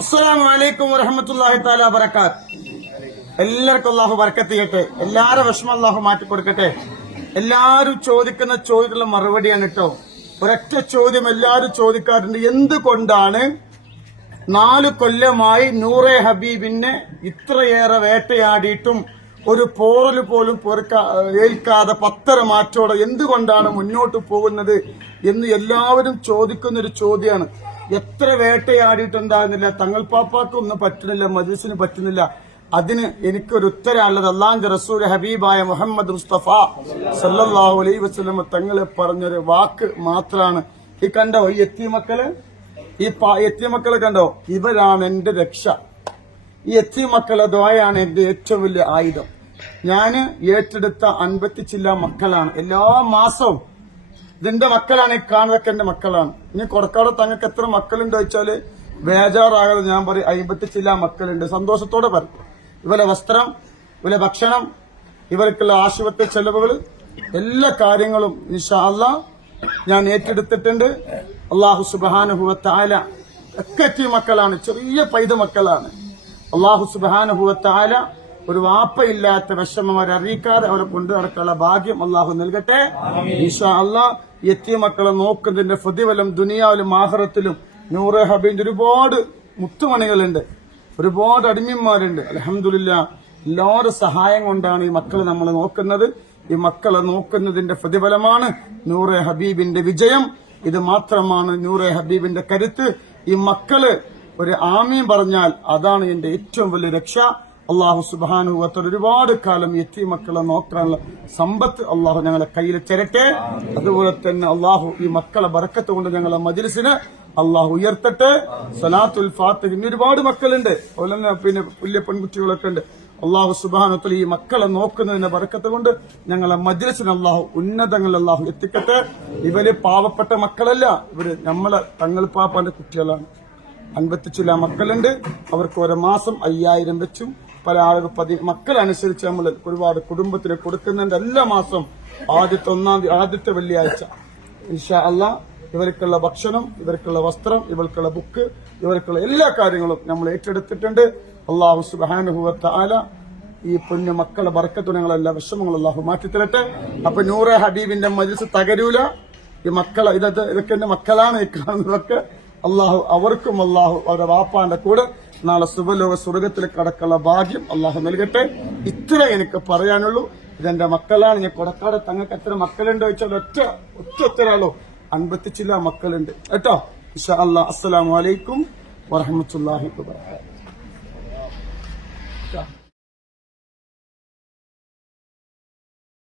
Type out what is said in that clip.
അസ്സലാമു അലൈക്കും വറഹ്മത്തുള്ളാഹി തആല വബറകാത്ത്. എല്ലാവർക്കും അല്ലാഹു ബർക്കത്ത് ചെയ്യട്ടെ. എല്ലാവരുടെ വിഷമം അല്ലാഹു മാറ്റി കൊടുക്കട്ടെ. എല്ലാവരും ചോദിക്കുന്ന ചോദ്യത്തിനുള്ള മറുപടിയാണ് കേട്ടോ. ഒരൊറ്റ ചോദ്യം എല്ലാവരും ചോദിക്കാറുണ്ട്, എന്തുകൊണ്ടാണ് 4 കൊല്ലമായി നൂറെ ഹബീബിനെ ഇത്രയേറെ വേട്ടയാടിയിട്ടും ഒരു പോറൽ പോലും ഏൽക്കാതെ പത്തര മാറ്റോടെ എന്തുകൊണ്ടാണ് മുന്നോട്ട് പോകുന്നത് എന്ന് എല്ലാവരും ചോദിക്കുന്നൊരു ചോദ്യമാണ്. എത്ര വേട്ടയാടിയിട്ടുണ്ടാകുന്നില്ല, തങ്ങൾ പാപ്പാക്കൊന്നും പറ്റുന്നില്ല, മജ്‌ലിസിന് പറ്റുന്നില്ല. അതിന് എനിക്കൊരു ഉത്തരമുള്ളത് അല്ലാഹുവിന്റെ റസൂൽ ഹബീബായ മുഹമ്മദ് മുസ്തഫ സല്ലല്ലാഹു അലൈഹി വസല്ലം തങ്ങളെ പറഞ്ഞൊരു വാക്ക് മാത്രമാണ്. ഈ കണ്ടോ, ഈ യത്തീമക്കള്, ഈ യത്തീമക്കളെ കണ്ടോ, ഇവരാണ് എന്റെ രക്ഷ. ഈ യത്തീമക്കളെ ദുആയാണ് എന്റെ ഏറ്റവും വലിയ ആയുധം. ഞാന് ഏറ്റെടുത്ത 50 ചില്ല മക്കളാണ്. എല്ലാ മാസവും ഇതിന്റെ മക്കളാണ്, ഈ കാണുന്നതൊക്കെ എന്റെ മക്കളാണ്. ഇനി കൊടക്കാട് തങ്ങൾക്ക് എത്ര മക്കളുണ്ട് വെച്ചാല് ബേജാറാകാതെ ഞാൻ പറയും 50 ചില്ല മക്കളുണ്ട്. സന്തോഷത്തോടെ പറയും. ഇവരെ വസ്ത്രം, ഇവരെ ഭക്ഷണം, ഇവർക്കുള്ള ആശുപത്രി ചെലവുകൾ, എല്ലാ കാര്യങ്ങളും ഇൻഷാ അല്ലാഹ് ഞാൻ ഏറ്റെടുത്തിട്ടുണ്ട്. അല്ലാഹു സുബ്ഹാനഹു വ തആല ഒക്കെ മക്കളാണ്, ചെറിയ പൈത മക്കളാണ്. അല്ലാഹു സുബ്ഹാനഹു വ തആല ഒരു വാപ്പയില്ലാത്ത വിഷമം അവരെ അറിയിക്കാതെ അവരെ കൊണ്ടു നടക്കാനുള്ള ഭാഗ്യം അല്ലാഹു നൽകട്ടെ. ഇൻഷാ അല്ലാഹ് യത്തീം മക്കളെ നോക്കുന്നതിന്റെ പ്രതിഫലം ദുനിയാവിലും ആഖിറത്തിലും നൂറെ ഹബീബിന്റെ ഒരുപാട് മുത്തുമണികളുണ്ട്, ഒരുപാട് അടിമന്മാരുണ്ട്. അൽഹംദുലില്ലാഹ് എല്ലാവരുടെ സഹായം കൊണ്ടാണ് ഈ മക്കളെ നമ്മൾ നോക്കുന്നത്. ഈ മക്കളെ നോക്കുന്നതിന്റെ പ്രതിഫലമാണ് നൂറെ ഹബീബിന്റെ വിജയം. ഇത് മാത്രമാണ് നൂറെ ഹബീബിന്റെ കരുത്ത്. ഈ മക്കള് ഒരു ആമീൻ പറഞ്ഞാൽ അതാണ് എന്റെ ഏറ്റവും വലിയ രക്ഷ. അള്ളാഹു സുബ്ഹാനഹു വ തആല ഒരുപാട് കാലം യത്തീം മക്കളെ നോക്കാനുള്ള സമ്പത്ത് അള്ളാഹു ഞങ്ങളെ കയ്യിൽ തരട്ടെ. അതുപോലെ തന്നെ അള്ളാഹു ഈ മക്കളെ ബറക്കത്ത് കൊണ്ട് ഞങ്ങളെ മജ്‌ലിസിനെ അള്ളാഹു ഉയർത്തട്ടെ. സലാത്തുൽ ഫാത്തിഹ, ഇനി ഒരുപാട് മക്കളുണ്ട്, അതുപോലെ പിന്നെ വലിയ പെൺകുട്ടികളൊക്കെ ഉണ്ട്. അള്ളാഹു സുബ്ഹാനഹു വ തആല ഈ മക്കളെ നോക്കുന്നതിന്റെ ബറക്കത്ത് കൊണ്ട് ഞങ്ങളെ മജ്‌ലിസിനെ അള്ളാഹു ഉന്നതങ്ങളിൽ അള്ളാഹു എത്തിക്കട്ടെ. ഇവര് പാവപ്പെട്ട മക്കളല്ല, ഇവര് നമ്മളെ തങ്ങൾ പാപ്പാന്റെ കുട്ടികളാണ്. 50 ചില മക്കളുണ്ട്. അവർക്ക് ഒരു മാസം 5000 വെച്ചും പല ആളുകൾ മക്കളനുസരിച്ച് നമ്മൾ ഒരുപാട് കുടുംബത്തിന് കൊടുക്കുന്നുണ്ട്. എല്ലാ മാസം ആദ്യത്തെ വെള്ളിയാഴ്ച ഇൻഷാ അല്ലാഹ് ഇവർക്കുള്ള ഭക്ഷണം, ഇവർക്കുള്ള വസ്ത്രം, ഇവർക്കുള്ള ബുക്ക്, ഇവർക്കുള്ള എല്ലാ കാര്യങ്ങളും നമ്മൾ ഏറ്റെടുത്തിട്ടുണ്ട്. അല്ലാഹു സുബ്ഹാനഹു വ തആല ഈ പുണ്യ മക്കളെ ബർക്കത്ത് ഞങ്ങളെല്ലാ വിഷമങ്ങളും അല്ലാഹു മാറ്റിത്തരട്ടെ. അപ്പൊ നൂറെ ഹബീബിന്റെ മജ്‌ലിസ് തകരൂല. ഈ മക്കളെ ഇതൊക്കെ എന്റെ മക്കളാണ്, ഈ കാണുന്നതൊക്കെ. അള്ളാഹു അവർക്കും അള്ളാഹു അവരുടെ വാപ്പാന്റെ കൂടെ നാളെ സുബലോക സ്വർഗത്തിൽ കടക്കുള്ള ഭാഗ്യം അള്ളാഹു നൽകട്ടെ. ഇത്ര എനിക്ക് പറയാനുള്ളൂ. ഇതെന്റെ മക്കളാണ്. ഞാൻ കൊടക്കാട് തങ്ങൾക്ക് എത്ര മക്കളുണ്ട് വെച്ചാൽ ഒറ്റ 50 ചില മക്കളുണ്ട് കേട്ടോ. ഇൻഷാ അല്ലാഹ്. അസ്സലാമു അലൈക്കും വറഹ്മത്തുള്ളാഹി വബറകാതുഹു.